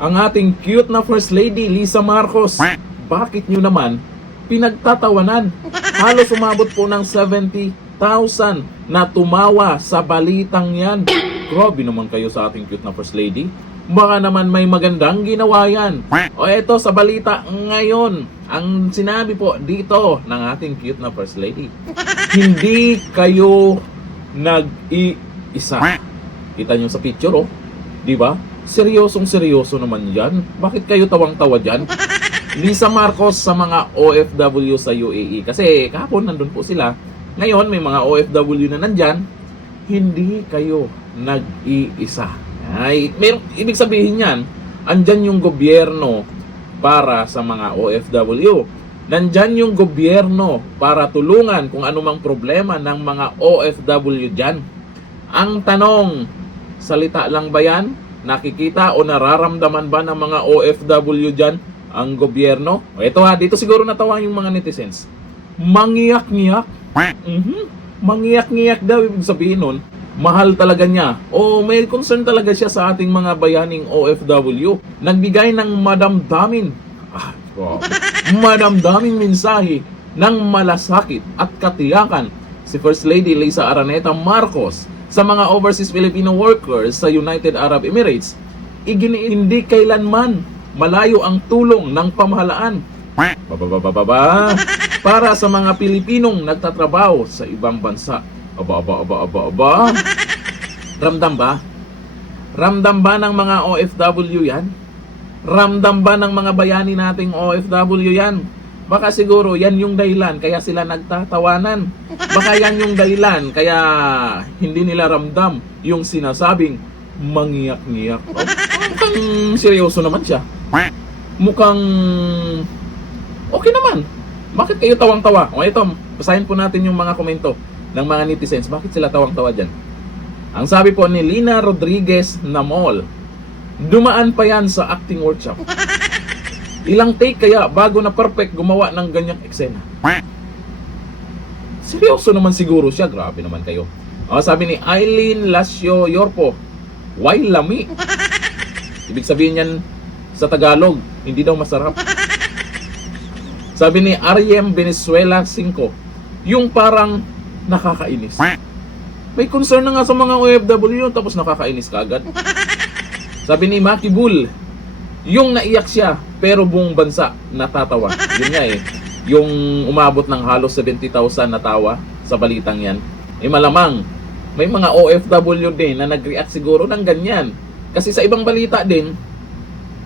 ang ating cute na First Lady, Lisa Marcos. Bakit nyo naman pinagtatawanan? Halos umabot po ng 70,000 na tumawa sa balitang yan. Grabe naman kayo sa ating cute na First Lady. Baka naman may magandang ginawa yan. O eto sa balita ngayon, ang sinabi po dito ng ating cute na First Lady, hindi kayo nag-iisa. Kita nyo sa picture, oh. Di ba? Seryosong seryoso naman yan. Bakit kayo tawang-tawa dyan? Lisa Marcos sa mga OFW sa UAE. Kasi kahapon nandun po sila. Ngayon may mga OFW na nandyan. Hindi kayo nag-iisa. Ay, ibig sabihin yan, andyan yung gobyerno para sa mga OFW. Nandyan yung gobyerno para tulungan kung anumang problema ng mga OFW dyan. Ang tanong, salita lang ba yan? Nakikita o nararamdaman ba ng mga OFW dyan ang gobyerno? O ito ha, dito siguro natawa yung mga netizens. Mangiyak-ngiyak. Mangiyak-ngiyak daw, ibig sabihin nun, mahal talaga niya. O may concern talaga siya sa ating mga bayaning OFW. Nagbigay ng madamdamin. Madamdaming mensahe ng malasakit at katiyakan si First Lady Lisa Araneta Marcos sa mga overseas Filipino workers sa United Arab Emirates. Hindi kailanman malayo ang tulong ng pamahalaan para sa mga Pilipinong nagtatrabaho sa ibang bansa. Ramdam ba? Ramdam ba ng mga OFW yan? Ramdam ba ng mga bayani nating OFW yan? Baka siguro yan yung dahilan kaya sila nagtatawanan. Baka yan yung dahilan kaya hindi nila ramdam yung sinasabing mangiyak-ngiyak. Mukhang seryoso naman siya. Mukhang okay naman. Bakit kayo tawang-tawa? O ito, basahin po natin yung mga komento ng mga netizens. Bakit sila tawang-tawa dyan? Ang sabi po ni Lina Rodriguez Namol, dumaan pa yan sa acting workshop. Ilang take kaya bago na perfect gumawa ng ganyang eksena? Seryoso naman siguro siya. Grabe naman kayo. O, sabi ni Eileen Lasio Yorpo, why lami? Ibig sabihin yan sa Tagalog, hindi daw masarap. Sabi ni Ariem Venezuela 5, yung parang nakakainis. May concern na nga sa mga OFW tapos nakakainis ka agad. Sabi ni Maki Bull, yung naiyak siya pero buong bansa natatawa. Yun nga eh, yung umabot ng halos 70,000 na tawa sa balitang yan. Eh malamang may mga OFW din na nag-react siguro ng ganyan. Kasi sa ibang balita din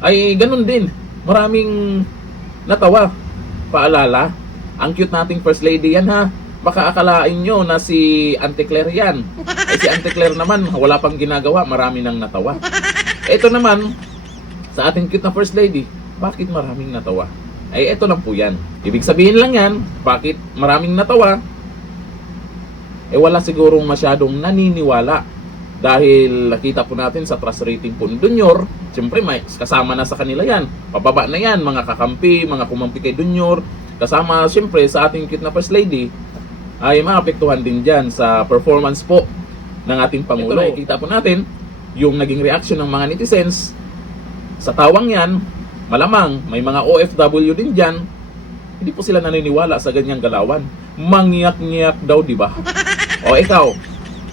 ay ganun din. Maraming natawa. Paalala, ang cute nating First Lady yan ha. Baka akalain nyo na si Auntie Claire yan. Eh si Auntie Claire naman, wala pang ginagawa, marami nang natawa. Ito naman, sa ating cute na First Lady, bakit maraming natawa? Ay ito lang po yan. Ibig sabihin lang yan, bakit maraming natawa? Eh wala sigurong masyadong naniniwala. Dahil nakita po natin sa trust rating po ni Dunyor, siyempre may kasama na sa kanila yan. Pababa na yan, mga kakampi, mga kumampi kay Dunyor. Kasama siyempre sa ating cute na First Lady, ay maapektuhan din dyan sa performance po ng ating Pangulo. Ito nakikita po natin yung naging reaction ng mga netizens sa tawang yan. Malamang may mga OFW din dyan, hindi po sila naniniwala sa ganyang galawan. Mangyak-ngyak daw, di ba? O ikaw,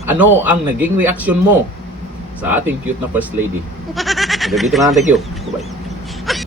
ano ang naging reaction mo sa ating cute na First Lady? Dito na, thank you. Bye-bye.